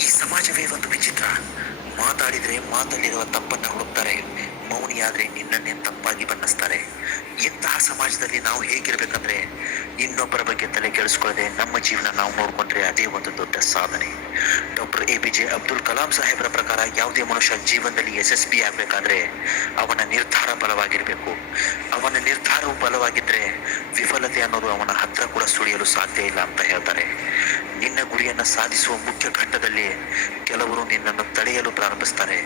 ಈ ಸಮಾಜವೇ ಒಂದು ವಿಚಿತ್ರ. ಮಾತಾಡಿದ್ರೆ ಮಾತಲ್ಲಿರುವ ತಪ್ಪನ್ನ ಹುಡುಕ್ತಾರೆ, ಮೌನಿಯಾದ್ರೆ ನಿನ್ನನ್ನೇ ತಪ್ಪಾಗಿ ಬಣ್ಣಿಸ್ತಾರೆ. ಇಂತಹ ಸಮಾಜದಲ್ಲಿ ನಾವು ಹೇಗಿರ್ಬೇಕಂದ್ರೆ, ಇನ್ನೊಬ್ಬರ ಬಗ್ಗೆ ತಲೆ ಕೆಡಿಸ್ಕೊಳ್ಳದೆ ನಮ್ಮ ಜೀವನ ನಾವು ನೋಡ್ಕೊಂಡ್ರೆ ಅದೇ ಒಂದು ದೊಡ್ಡ ಸಾಧನೆ. ಡಾಕ್ಟರ್ APJ ಅಬ್ದುಲ್ ಕಲಾಂ ಸಾಹೇಬರ ಪ್ರಕಾರ ಯಾವುದೇ ಮನುಷ್ಯ ಜೀವನದಲ್ಲಿ ಯಶಸ್ವಿ ಆಗ್ಬೇಕಾದ್ರೆ ಅವನ ನಿರ್ಧಾರ ಬಲವಾಗಿರ್ಬೇಕು. ಅವನ ನಿರ್ಧಾರವು ಬಲವಾಗಿದ್ರೆ ವಿಫಲತೆ ಅನ್ನೋದು ಅವನ ಹತ್ರ ಕೂಡ ಸುಳಿಯಲು ಸಾಧ್ಯ ಇಲ್ಲ ಅಂತ ಹೇಳ್ತಾರೆ. ನಿನ್ನ ಗುರಿಯನ್ನ ಸಾಧಿಸುವ ಮುಖ್ಯ ಘಟ್ಟದಲ್ಲಿ ಕೆಲವರು ನಿನ್ನನ್ನು ತಡೆಯಲು ಪ್ರಾರಂಭಿಸ್ತಾರೆ.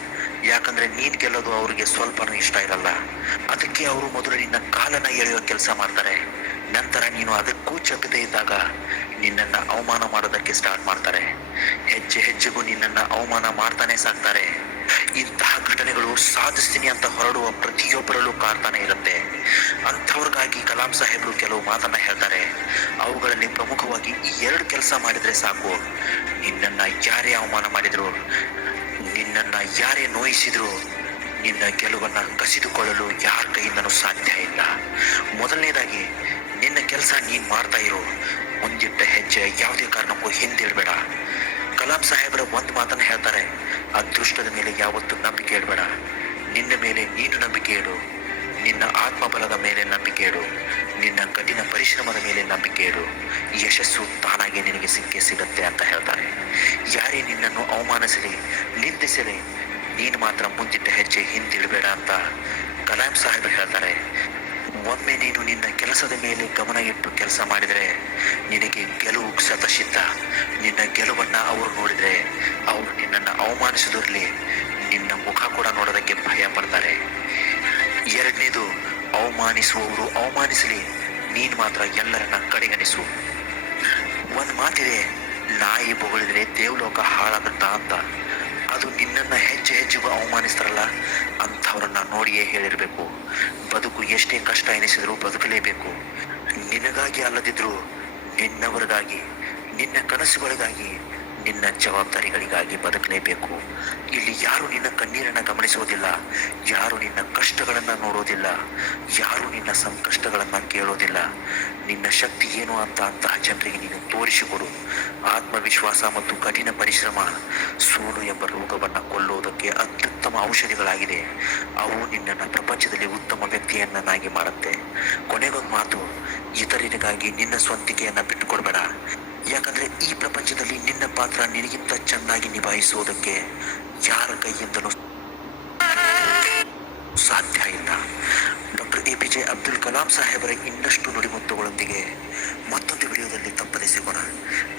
ಯಾಕಂದ್ರೆ ನೀನ್ ಗೆಲ್ಲೋದು ಅವರಿಗೆ ಸ್ವಲ್ಪನೂ ಇಷ್ಟ ಇರಲ್ಲ. ಅದಕ್ಕೆ ಅವರು ಮೊದಲು ನಿನ್ನ ಕಾಲನ್ನ ಎಳೆಯುವ ಕೆಲಸ ಮಾಡ್ತಾರೆ. ನಂತರ ನೀನು ಅದಕ್ಕೂ ಚಕ್ಕದೆ ಇದ್ದಾಗ ನಿನ್ನನ್ನ ಅವಮಾನ ಮಾಡೋದಕ್ಕೆ ಸ್ಟಾರ್ಟ್ ಮಾಡ್ತಾರೆ. ಹೆಜ್ಜೆ ಹೆಜ್ಜೆಗೂ ನಿನ್ನನ್ನ ಅವಮಾನ ಮಾಡ್ತಾನೆ ಸಾಕ್ತಾರೆ. ಇಂತಹ ಘಟನೆಗಳು ಸಾಧಿಸ್ತೀನಿ ಅಂತ ಹೊರಡುವ ಪ್ರತಿಯೊಬ್ಬರಲ್ಲೂ ಕಾಡ್ತಾನೆ ಇರುತ್ತೆ. ಅಂಥವ್ರಿಗಾಗಿ ಕಲಾಂ ಸಾಹೇಬರು ಕೆಲವು ಮಾತನ್ನ ಹೇಳ್ತಾರೆ. ಅವುಗಳಲ್ಲಿ ಪ್ರಮುಖವಾಗಿ ಈ 2 ಕೆಲಸ ಮಾಡಿದ್ರೆ ಸಾಕು. ನಿನ್ನನ್ನ ಯಾರೇ ಅವಮಾನ ಮಾಡಿದ್ರು, ನಿನ್ನನ್ನ ಯಾರೇ ನೋಯಿಸಿದ್ರು, ನಿನ್ನ ಗೆಲುವನ್ನ ಕಸಿದುಕೊಳ್ಳಲು ಯಾರ ಕೈಯಿಂದನೂ ಸಾಧ್ಯ ಇಲ್ಲ. ಮೊದಲನೇದಾಗಿ, ನಿನ್ನ ಕೆಲಸ ನೀನ್ ಮಾಡ್ತಾ ಇರು. ಮುಂದಿಟ್ಟ ಹೆಜ್ಜೆ ಯಾವುದೇ ಕಾರಣಕ್ಕೂ ಹಿಂದಿಡಬೇಡ. ಕಲಾಂ ಸಾಹೇಬರ ಒಂದು ಮಾತನ್ನ ಹೇಳ್ತಾರೆ, ಅದೃಷ್ಟದ ಮೇಲೆ ಯಾವತ್ತೂ ನಂಬಿಕೆ ಇಡಬೇಡ. ನಿನ್ನ ಮೇಲೆ ನೀನು ನಂಬಿಕೆ ಇಡು. ನಿನ್ನ ಆತ್ಮಬಲದ ಮೇಲೆ ನಂಬಿಕೆ ಇಡು. ನಿನ್ನ ಕಠಿಣ ಪರಿಶ್ರಮದ ಮೇಲೆ ನಂಬಿಕೆ ಇಡು. ಯಶಸ್ಸು ತಾನಾಗಿ ನಿನಗೆ ಸಿಕ್ಕೇ ಸಿಗತ್ತೆ ಅಂತ ಹೇಳ್ತಾರೆ. ಯಾರೇ ನಿನ್ನನ್ನು ಅವಮಾನಿಸಲಿ, ನಿಂದಿಸಲಿ, ನೀನು ಮಾತ್ರ ಮುಂದಿಟ್ಟ ಹೆಜ್ಜೆ ಹಿಂದಿಡಬೇಡ ಅಂತ ಕಲಾಂ ಸಾಹೇಬರು ಹೇಳ್ತಾರೆ. ಒಮ್ಮೆ ನೀನು ನಿನ್ನ ಕೆಲಸದ ಮೇಲೆ ಗಮನ ಇಟ್ಟು ಕೆಲಸ ಮಾಡಿದರೆ ನಿನಗೆ ಗೆಲುವು ಸತಸಿದ್ಧ. ನಿನ್ನ ಗೆಲುವನ್ನ ಅವರು ನೋಡಿದರೆ ಅವರು ನಿನ್ನನ್ನು ಅವಮಾನಿಸಿದಿರಲಿ, ನಿನ್ನ ಮುಖ ಕೂಡ ನೋಡೋದಕ್ಕೆ ಭಯ ಪಡ್ತಾರೆ. ಎರಡನೇದು, ಅವಮಾನಿಸುವವರು ಅವಮಾನಿಸಲಿ, ನೀನು ಮಾತ್ರ ಎಲ್ಲರನ್ನ ಕಡೆಗಣಿಸು. ಒಂದು ಮಾತಿದೆ, ನಾಯಿ ಬೊಗಳಿದ್ರೆ ದೇವಲೋಕ ಹಾಳಾಗುತ್ತಾ ಅಂತ. ಅದು ನಿನ್ನನ್ನು ಹೆಜ್ಜೆ ಹೆಜ್ಜೆಗೂ ಅವಮಾನಿಸ್ತಾರಲ್ಲ ಅಂಥವ್ರನ್ನ ನೋಡಿಯೇ ಹೇಳಿರಬೇಕು. ಬದುಕು ಎಷ್ಟೇ ಕಷ್ಟ ಎನಿಸಿದರೂ ಬದುಕಲೇಬೇಕು. ನಿನಗಾಗಿ ಅಲ್ಲದಿದ್ರೂ ನಿನ್ನವರಿಗಾಗಿ, ನಿನ್ನ ಕನಸುಗಳಿಗಾಗಿ, ನಿನ್ನ ಜವಾಬ್ದಾರಿಗಳಿಗಾಗಿ ಬದುಕಲೇಬೇಕು. ಇಲ್ಲಿ ಯಾರು ನಿನ್ನ ಕಣ್ಣೀರನ್ನು ಗಮನಿಸೋದಿಲ್ಲ, ಯಾರು ನಿನ್ನ ಕಷ್ಟಗಳನ್ನು ನೋಡೋದಿಲ್ಲ, ಯಾರು ನಿನ್ನ ಸಂಕಷ್ಟಗಳನ್ನು ಕೇಳೋದಿಲ್ಲ. ನಿನ್ನ ಶಕ್ತಿ ಏನು ಅಂತ ಅಂತಹ ಜನರಿಗೆ ನೀನು ತೋರಿಸಿಕೊಡು. ಆತ್ಮವಿಶ್ವಾಸ ಮತ್ತು ಕಠಿಣ ಪರಿಶ್ರಮ ಸೋಲು ಎಂಬ ರೋಗವನ್ನು ಕೊಲ್ಲುವುದಕ್ಕೆ ಅತ್ಯುತ್ತಮ ಔಷಧಿಗಳಾಗಿದೆ. ಅವು ನಿನ್ನನ್ನು ಪ್ರಪಂಚದಲ್ಲಿ ಉತ್ತಮ ವ್ಯಕ್ತಿಯನ್ನಾಗಿ ಮಾಡುತ್ತೆ. ಕೊನೆಗೊಂದು ಮಾತು, ಇತರರಿಗಾಗಿ ನಿನ್ನ ಸ್ವಂತಿಕೆಯನ್ನು ಬಿಟ್ಟುಕೊಡ್ಬೇಡ. ಯಾಕಂದ್ರೆ ಈ ಪ್ರಪಂಚದಲ್ಲಿ ನಿನ್ನ ಪಾತ್ರ ನಿನಗಿಂತ ಚೆನ್ನಾಗಿ ನಿಭಾಯಿಸುವುದಕ್ಕೆ ಯಾರ ಕೈಯಿಂದಲೂ ಸಾಧ್ಯ ಇಲ್ಲ. ಡಾಕ್ಟರ್ APJ ಅಬ್ದುಲ್ ಕಲಾಂ ಸಾಹೇಬರ ಇನ್ನಷ್ಟು ನುಡಿಮುತ್ತುಗಳೊಂದಿಗೆ ಮತ್ತೊಂದು ವಿಡಿಯೋದಲ್ಲಿ ತಪ್ಪದೆ ಸಿಗೋಣ.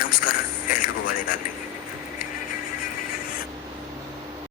ನಮಸ್ಕಾರ, ಎಲ್ರಿಗೂ ಒಳ್ಳೆಯದಾಗಲಿ.